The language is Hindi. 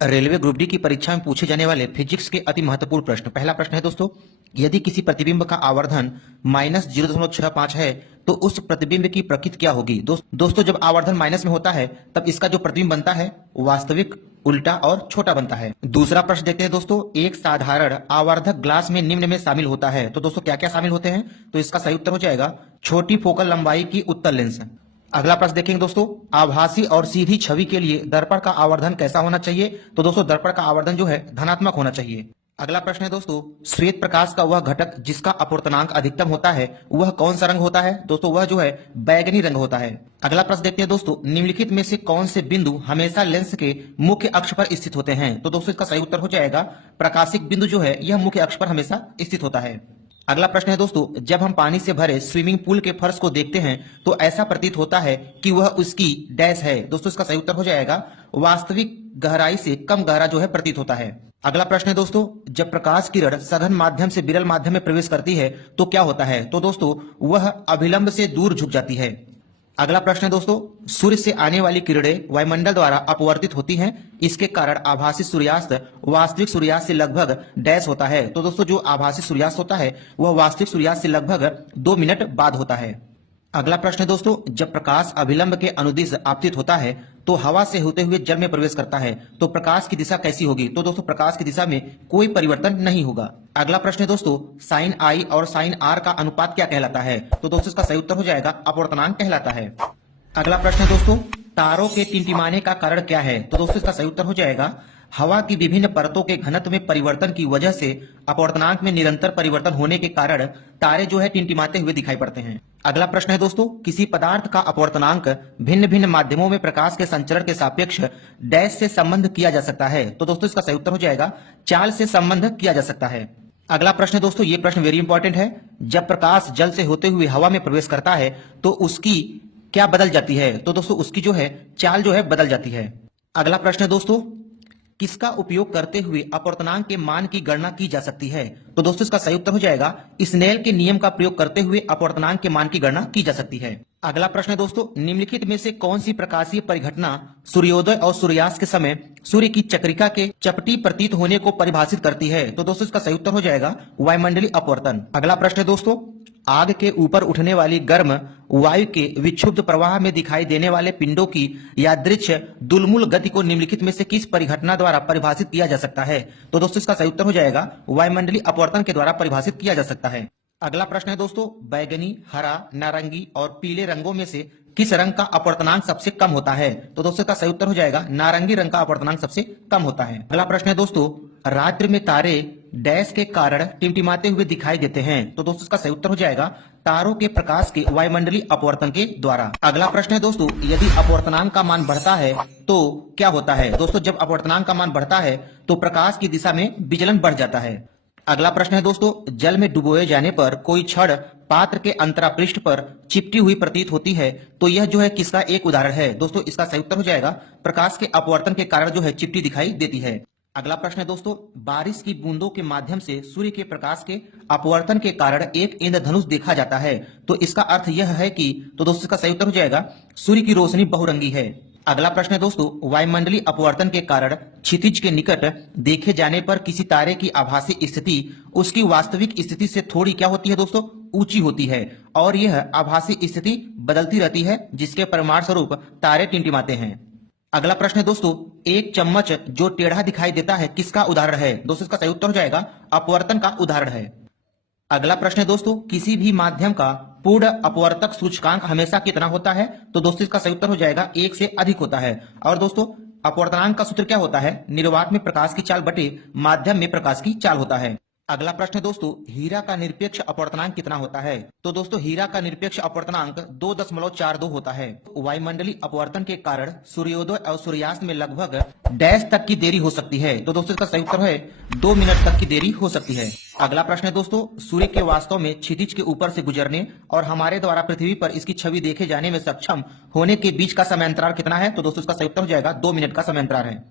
रेलवे ग्रुप डी की परीक्षा में पूछे जाने वाले फिजिक्स के अति महत्वपूर्ण प्रश्न। पहला प्रश्न है दोस्तों, यदि किसी प्रतिबिंब का आवर्धन -0.65 है तो उस प्रतिबिंब की प्रकृति क्या होगी। दोस्तों जब आवर्धन माइनस में होता है तब इसका जो प्रतिबिंब बनता है वास्तविक, उल्टा और छोटा बनता है। दूसरा प्रश्न देखते हैं दोस्तों, एक साधारण आवर्धक ग्लास में निम्न में शामिल होता है। तो दोस्तों क्या क्या शामिल होते हैं, तो इसका सही उत्तर हो जाएगा छोटी फोकल लंबाई की उत्तल लेंस। अगला प्रश्न देखेंगे दोस्तों, आभासी और सीधी छवि के लिए दर्पण का आवर्धन कैसा होना चाहिए। तो दोस्तों दर्पण का आवर्धन जो है धनात्मक होना चाहिए। अगला प्रश्न है दोस्तों, श्वेत प्रकाश का वह घटक जिसका अपवर्तनांक अधिकतम होता है वह कौन सा रंग होता है। दोस्तों वह जो है बैगनी रंग होता है। अगला प्रश्न देखते हैं दोस्तों, निम्नलिखित में से कौन से बिंदु हमेशा लेंस के मुख्य अक्ष पर स्थित होते हैं। तो दोस्तों इसका सही उत्तर हो जाएगा प्रकाशिक बिंदु जो है यह मुख्य अक्ष पर हमेशा स्थित होता है। अगला प्रश्न है दोस्तों, जब हम पानी से भरे स्विमिंग पूल के फर्श को देखते हैं तो ऐसा प्रतीत होता है कि वह उसकी डैश है। दोस्तों इसका सही उत्तर हो जाएगा वास्तविक गहराई से कम गहरा जो है प्रतीत होता है। अगला प्रश्न है दोस्तों, जब प्रकाश किरण सघन माध्यम से विरल माध्यम में प्रवेश करती है तो क्या होता है। तो दोस्तों वह अभिलंब से दूर झुक जाती है। अगला प्रश्न है दोस्तों, सूर्य से आने वाली किरणें वायुमंडल द्वारा अपवर्तित होती हैं, इसके कारण आभासी सूर्यास्त वास्तविक सूर्यास्त से लगभग डैश होता है। तो दोस्तों जो आभासी सूर्यास्त होता है वह वास्तविक सूर्यास्त से लगभग 2 मिनट बाद होता है। अगला प्रश्न है दोस्तों, जब प्रकाश अभिलंब के अनुदिश आपतित होता है तो हवा से होते हुए जल में प्रवेश करता है तो प्रकाश की दिशा कैसी होगी। तो दोस्तों प्रकाश की दिशा में कोई परिवर्तन नहीं होगा। अगला प्रश्न है दोस्तों, साइन आई और साइन आर का अनुपात क्या कहलाता है। तो दोस्तों इसका सही उत्तर हो जाएगा अपवर्तनांक कहलाता है। अगला प्रश्न है दोस्तों, तारों के टिमटिमाने का कारण क्या है। तो दोस्तों इसका सही उत्तर हो जाएगा हवा की विभिन्न परतों के घनत्व में परिवर्तन की वजह से अपवर्तनांक में निरंतर परिवर्तन होने के कारण तारे जो है टिमटिमाते हुए दिखाई पड़ते हैं। अगला प्रश्न है दोस्तों, किसी पदार्थ का अपवर्तनांक भिन्न भिन्न माध्यमों में प्रकाश के संचरण के सापेक्ष डैश से संबंध किया जा सकता है। तो दोस्तों इसका सही उत्तर हो जाएगा चाल से संबंध किया जा सकता है। अगला प्रश्न है दोस्तों, ये प्रश्न वेरी इंपॉर्टेंट है, जब प्रकाश जल से होते हुए हवा में प्रवेश करता है तो उसकी क्या बदल जाती है। तो दोस्तों उसकी जो है चाल जो है बदल जाती है। अगला प्रश्न है दोस्तों, किसका उपयोग करते हुए अपवर्तनांक के मान की गणना की जा सकती है। तो दोस्तों इसका सही उत्तर हो जाएगा स्नेल के नियम का प्रयोग करते हुए अपवर्तनांक के मान की गणना की जा सकती है। अगला प्रश्न है दोस्तों, निम्नलिखित में से कौन सी प्रकाशीय परिघटना सूर्योदय और सूर्यास्त के समय सूर्य की चक्रिका के चपटी प्रतीत होने को परिभाषित करती है। तो दोस्तों इसका सही उत्तर हो जाएगा वायुमंडलीय अपवर्तन। अगला प्रश्न है दोस्तों, आग के ऊपर उठने वाली गर्म वायु के विक्षुब्ध प्रवाह में दिखाई देने वाले पिंडों की यादृच्छ दुलमुल गति को निम्नलिखित में से किस परिघटना द्वारा परिभाषित किया जा सकता है। तो दोस्तों इसका सही उत्तर हो जाएगा वायुमंडलीय अपवर्तन के द्वारा परिभाषित किया जा सकता है। अगला प्रश्न है दोस्तों, बैगनी, हरा, नारंगी और पीले रंगों में से किस रंग का अपवर्तनांक सबसे कम होता है। तो दोस्तों इसका सही उत्तर हो जाएगा नारंगी रंग का अपवर्तनांक सबसे कम होता है। अगला प्रश्न है दोस्तों, रात्रि में तारे डैश के कारण टिमटिमाते हुए दिखाई देते हैं। तो दोस्तों इसका सही उत्तर हो जाएगा तारों के प्रकाश के वायुमंडलीय अपवर्तन के द्वारा। अगला प्रश्न है दोस्तों, यदि अपवर्तनांक का मान बढ़ता है तो क्या होता है। दोस्तों जब अपवर्तनांक का मान बढ़ता है तो प्रकाश की दिशा में विचलन बढ़ जाता है। अगला प्रश्न है दोस्तों, जल में डुबोए जाने पर कोई छड़ पात्र के अंतरापृष्ठ पर चिपटी हुई प्रतीत होती है तो यह जो है किसका एक उदाहरण है। दोस्तों इसका सही उत्तर हो जाएगा प्रकाश के अपवर्तन के कारण जो है चिपटी दिखाई देती है। अगला प्रश्न है दोस्तों, बारिश की बूंदों के माध्यम से सूर्य के प्रकाश के अपवर्तन के कारण एक इंद्रधनुष देखा जाता है तो इसका अर्थ यह है कि। तो दोस्तों इसका सही उत्तर हो जाएगा सूर्य की रोशनी बहुरंगी है। अगला प्रश्न है दोस्तों, वायुमंडलीय अपवर्तन के कारण क्षितिज के निकट देखे जाने पर किसी तारे की आभासी स्थिति उसकी वास्तविक स्थिति से थोड़ी क्या होती है दोस्तों, ऊंची होती है और यह आभासी स्थिति बदलती रहती है जिसके परिणाम स्वरूप तारे टिमटिमाते हैं। अगला प्रश्न है दोस्तों, एक चम्मच जो टेढ़ा दिखाई देता है किसका उदाहरण है। दोस्तों इसका सही उत्तर हो जाएगा अपवर्तन का उदाहरण है। अगला प्रश्न है दोस्तों, किसी भी माध्यम का पूर्ण अपवर्तक सूचकांक हमेशा कितना होता है। तो दोस्तों इसका सही उत्तर हो जाएगा 1 से अधिक होता है। और दोस्तों अपवर्तनांक का सूत्र क्या होता है, निर्वात में प्रकाश की चाल बटे माध्यम में प्रकाश की चाल होता है। अगला प्रश्न है दोस्तों, हीरा का निरपेक्ष अपवर्तनांक कितना होता है। तो दोस्तों हीरा का निरपेक्ष अपवर्तनांक 2.42 होता है। वायुमंडलीय अपवर्तन के कारण सूर्योदय और सूर्यास्त में लगभग डैश तक की देरी हो सकती है। तो दोस्तों इसका सही उत्तर है 2 मिनट तक की देरी हो सकती है। अगला प्रश्न है दोस्तों, सूर्य के वास्तव में क्षितिज के ऊपर से गुजरने और हमारे द्वारा पृथ्वी पर इसकी छवि देखे जाने में सक्षम होने के बीच का समय अंतराल कितना है। तो दोस्तों इसका सही उत्तर हो जाएगा 2 मिनट का समय अंतराल है।